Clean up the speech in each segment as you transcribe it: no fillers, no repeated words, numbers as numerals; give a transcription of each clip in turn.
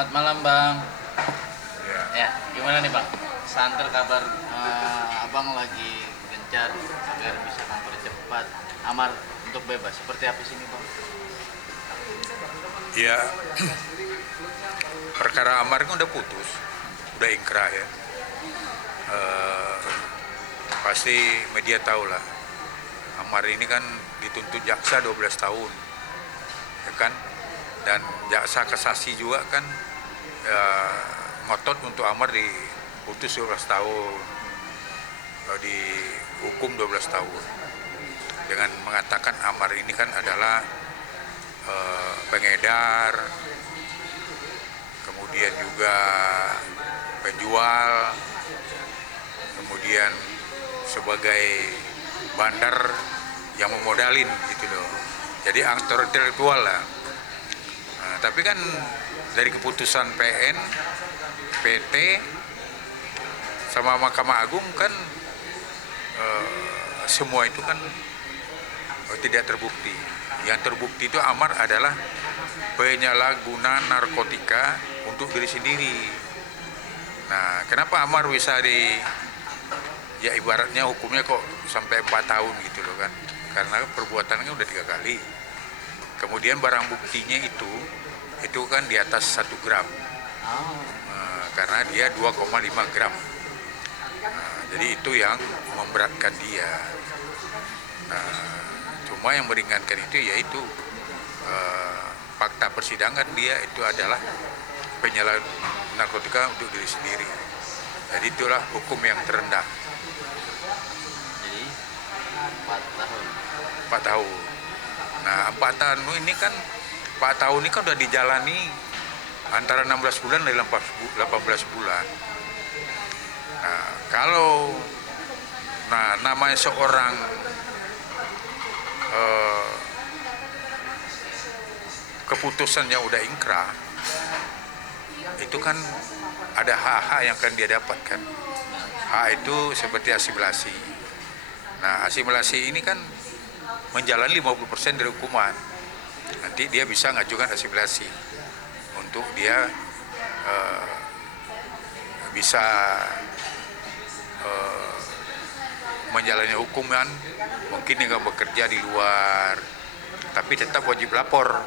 Selamat malam Bang. Ya, Ya, gimana nih Bang? Santer kabar Abang lagi gencar agar bisa mempercepat Amar untuk bebas. Seperti apa sih ini Bang? ya, perkara Amar kan udah putus, udah ingkrah ya. Eh, Pasti media tahu lah. Amar ini kan dituntut jaksa 12 tahun, ya kan? Dan jaksa kasasi juga kan ngotot untuk Amar diputus 12 tahun, dihukum 12 tahun. Dengan mengatakan Amar ini kan adalah pengedar, kemudian juga penjual, kemudian sebagai bandar yang memodalin gitu loh. Jadi aktor intelektual lah. Nah, tapi kan dari keputusan PN, PT sama Mahkamah Agung kan semua itu kan tidak terbukti. Yang terbukti itu Amar adalah penyalahguna narkotika untuk diri sendiri. Nah, kenapa Amar bisa ya ibaratnya hukumnya kok sampai 4 tahun gitu loh kan? Karena perbuatannya udah 3 kali. Kemudian barang buktinya itu kan di atas 1 gram. Karena dia 2,5 gram. Jadi itu yang memberatkan dia. Nah, cuma yang meringankan itu yaitu fakta persidangan dia itu adalah penyalahgunaan narkotika untuk diri sendiri. Jadi itulah hukum yang terendah. Jadi 4 tahun. 4 tahun. Nah 4 tahun ini kan 4 tahun ini kan udah dijalani antara 16 bulan dan 18 bulan. Nah kalau namanya seorang keputusannya udah ingkrah, itu kan ada hak-hak yang akan dia dapatkan. Hak itu seperti asimilasi. Nah asimilasi ini kan menjalani 50% dari hukuman. Nanti dia bisa ngajukan asimilasi untuk dia bisa menjalani hukuman, mungkin dia nggak bekerja di luar, tapi tetap wajib lapor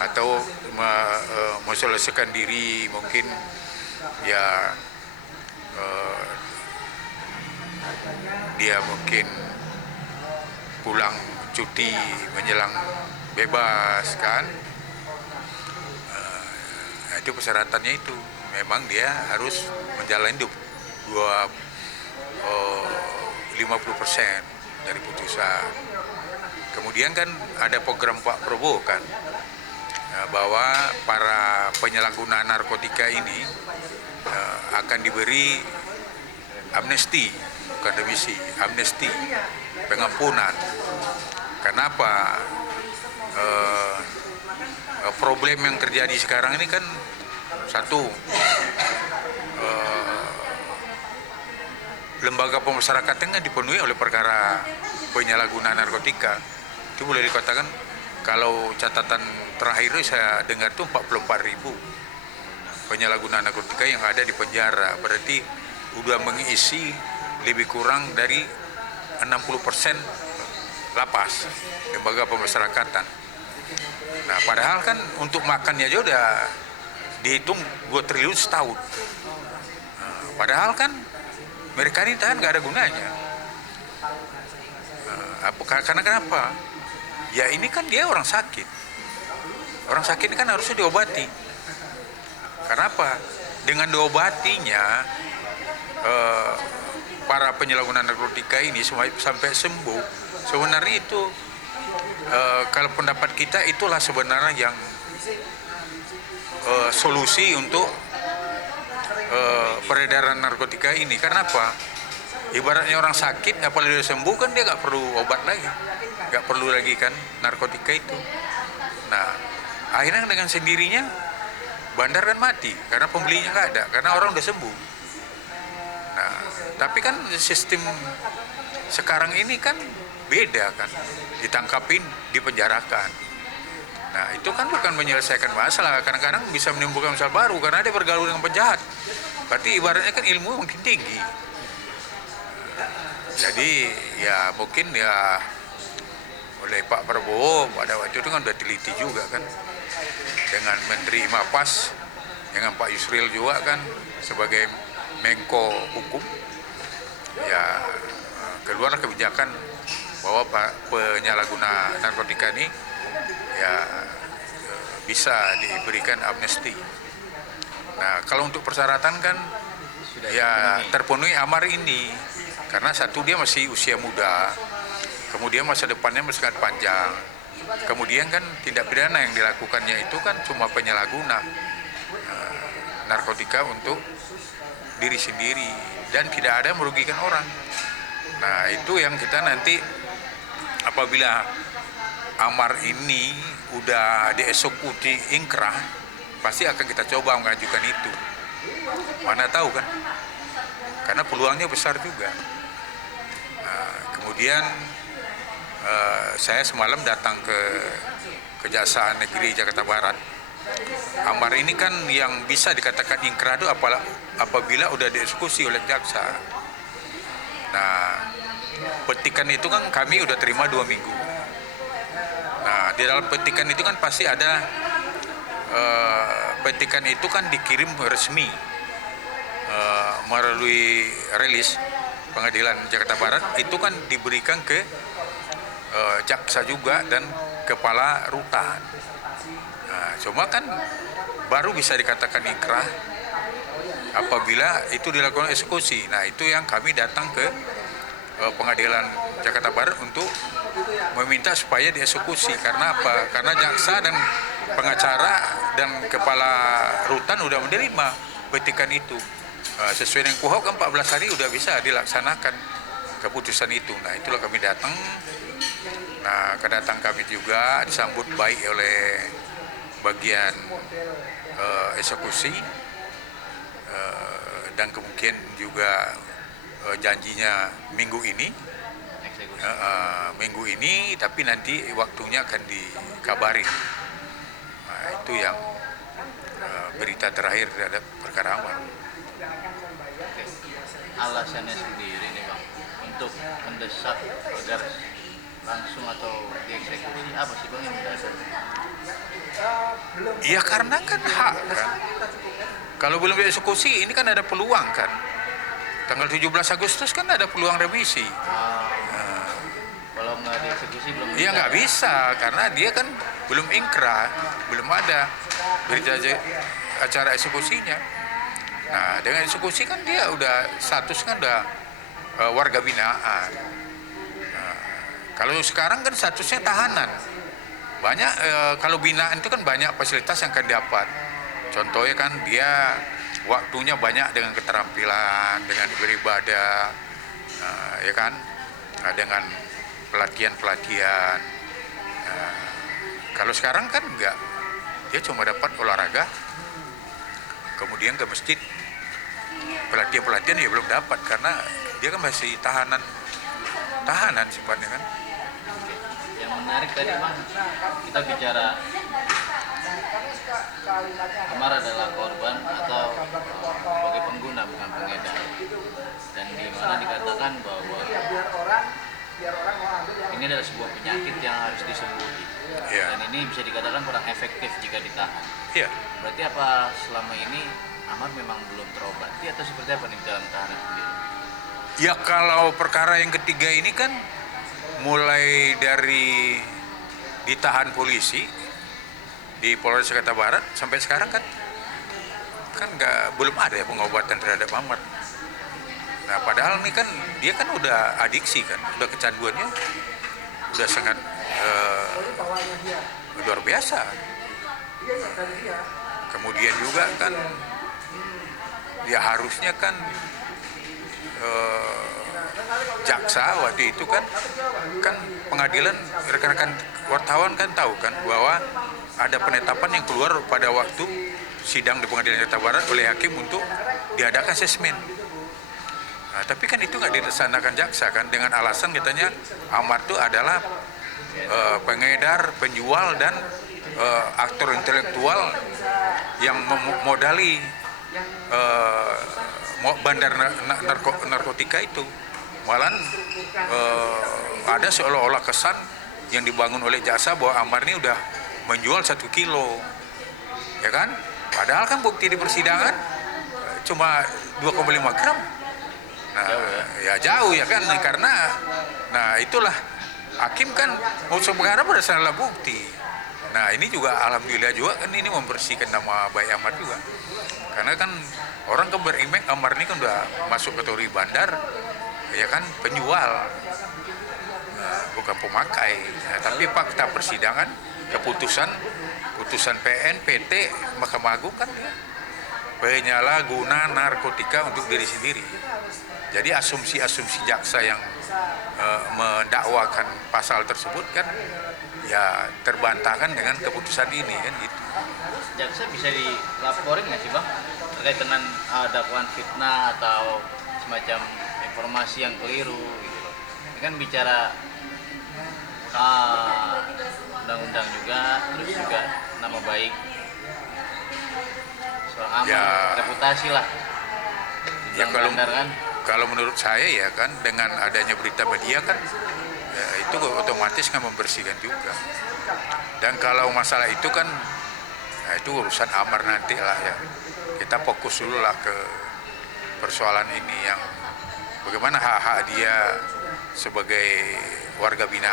atau menselesaikan diri, mungkin ya dia mungkin pulang cuti menjelang bebas kan. Nah, itu persyaratannya itu memang dia harus menjalani 50% dari putusan. Kemudian kan ada program Pak Prabowo kan, bahwa para penyalahguna narkotika ini akan diberi amnesti, bukan remisi, amnesti, pengampunan. Kenapa? Problem yang terjadi sekarang ini kan satu, lembaga pemasyarakatan kan dipenuhi oleh perkara penyalahgunaan narkotika. Itu boleh dikatakan kalau catatan terakhir saya dengar itu 44.000 penyalahgunaan narkotika yang ada di penjara. Berarti udah mengisi lebih kurang dari 60% lapas lembaga pemasyarakatan. Nah padahal kan untuk makannya aja udah dihitung 2 triliun setahun. Nah, padahal kan mereka ini tahan nggak ada gunanya. Karena kenapa? Ya ini kan dia orang sakit. Orang sakit ini kan harusnya diobati. Kenapa? Dengan diobatinya para penyalahguna narkotika ini sampai sembuh. Sebenarnya itu kalau pendapat kita itulah sebenarnya yang solusi untuk peredaran narkotika ini. Karena apa? Ibaratnya orang sakit, apalagi dia sembuh kan dia nggak perlu obat lagi, nggak perlu lagi kan narkotika itu. Nah, akhirnya dengan sendirinya bandar kan mati karena pembelinya nggak ada, karena orang udah sembuh. Nah, tapi kan sistem sekarang ini kan beda kan, ditangkapin, dipenjarakan. Nah, itu kan bukan menyelesaikan masalah, kadang-kadang bisa menimbulkan masalah baru karena dia bergaul dengan penjahat. Berarti ibaratnya kan ilmu makin tinggi. Jadi ya mungkin ya oleh Pak Prabowo pada waktu itu kan sudah teliti juga kan dengan Menteri Mapas, dengan Pak Yusril juga kan sebagai Menko Hukum, ya keluar kebijakan bahwa penyalahguna narkotika ini ya bisa diberikan amnesti. Nah, kalau untuk persyaratan kan Sudah ya terpenuhi. terpenuhi Amar ini, karena satu dia masih usia muda, kemudian masa depannya masih sangat panjang, kemudian kan tindak pidana yang dilakukannya itu kan cuma penyalahguna narkotika untuk diri sendiri dan tidak ada merugikan orang. Nah, itu yang kita nanti apabila Amar ini udah dieksekusi ingkrah, pasti akan kita coba mengajukan itu. Mana tahu kan? Karena peluangnya besar juga. Nah, kemudian saya semalam datang ke Kejaksaan Negeri Jakarta Barat. Amar ini kan yang bisa dikatakan ingkrah itu apabila udah dieksekusi oleh jaksa. Nah, petikan itu kan kami udah terima 2 minggu. Nah, di dalam petikan itu kan pasti ada petikan itu kan dikirim resmi melalui rilis Pengadilan Jakarta Barat, itu kan diberikan ke jaksa juga dan kepala rutan. Nah, cuma kan baru bisa dikatakan ingkrah apabila itu dilakukan eksekusi. Nah, itu yang kami datang ke Pengadilan Jakarta Barat untuk meminta supaya dieksekusi. Karena apa? Karena jaksa dan pengacara dan kepala rutan udah menerima petikan itu. Sesuai dengan KUHP kan 14 hari udah bisa dilaksanakan keputusan itu. Nah, itulah kami datang. Nah, kedatangan kami juga disambut baik oleh bagian eksekusi dan kemungkinan juga janjinya minggu ini, tapi nanti waktunya akan dikabarin. Nah, itu yang berita terakhir terhadap perkara Amar. Alasannya sendiri nih Bang, untuk mendesak agar langsung atau dieksekusi, apa sih Bang yang mendasar? Ya karena kan hak kan. Kalau belum dieksekusi ini kan ada peluang kan. Tanggal 17 Agustus kan ada peluang revisi. Kalau nggak dieksekusi belum Iya nggak bisa karena dia kan belum ingkrah, belum ada berita acara eksekusinya. Nah, dengan eksekusi kan dia udah status kan udah warga binaan. Nah, kalau sekarang kan statusnya tahanan. Banyak kalau binaan itu kan banyak fasilitas yang akan dapat. Contohnya kan dia waktunya banyak dengan keterampilan, dengan beribadah, ya kan, dengan pelatihan-pelatihan. Kalau sekarang kan enggak, dia cuma dapat olahraga, kemudian ke masjid, pelatihan-pelatihan ya belum dapat karena dia kan masih tahanan sifatnya kan. Yang menarik tadi Bang, kita bicara Amar adalah korban atau sebagai pengguna bukan pengedar, dan di mana dikatakan bahwa ini adalah sebuah penyakit yang harus disembuhi, dan ini bisa dikatakan kurang efektif jika ditahan. Iya. Berarti apa selama ini Amar memang belum terobati atau seperti apa nih dalam tahanan sendiri? Ya kalau perkara yang ketiga ini kan mulai dari ditahan polisi di Polres Jakarta Barat sampai sekarang kan belum ada ya pengobatan terhadap Amar. Nah, padahal ini kan dia kan udah adiksi kan, udah kecanduannya udah sangat luar biasa. Kemudian juga kan ya harusnya kan jaksa waktu itu kan pengadilan, rekan-rekan wartawan kan tahu kan bahwa ada penetapan yang keluar pada waktu sidang di Pengadilan Jakarta Barat oleh hakim untuk diadakan asesmen. Nah, tapi kan itu nggak dilaksanakan jaksa kan dengan alasan katanya Amar itu adalah pengedar, penjual dan aktor intelektual yang memodali bandar narkotika itu. Malahan ada seolah-olah kesan yang dibangun oleh jaksa bahwa Amar ini udah menjual 1 kilo, ya kan? Padahal kan bukti di persidangan cuma 2,5 gram. Nah, ya jauh ya kan, karena nah itulah hakim kan mau sebenarnya berdasarkan alat bukti. Nah ini juga alhamdulillah juga kan ini membersihkan nama baik Amar juga, karena kan orang kan berimej Amar ini kan udah masuk kategori bandar, ya kan, penjual, bukan pemakai. Nah, tapi fakta persidangan putusan PN PT Mahkamah Agung kan dia penyalahguna narkotika untuk diri sendiri. Jadi asumsi-asumsi jaksa yang mendakwakan pasal tersebut kan ya terbantahkan dengan keputusan ini kan gitu. Jaksa bisa dilaporin nggak sih bang terkait dengan dakwaan fitnah atau semacam informasi yang keliru gitu loh. Ini kan bicara undang-undang juga, terus juga nama baik seorang Amar, Ya, reputasi lah. ya Dibilang bandar kan. kalau menurut saya ya kan dengan adanya berita media kan ya, itu otomatis kan membersihkan juga. Dan kalau masalah itu kan ya itu urusan Amar nanti lah ya. Kita fokus dulu lah ke persoalan ini yang bagaimana hak-hak dia sebagai warga binaan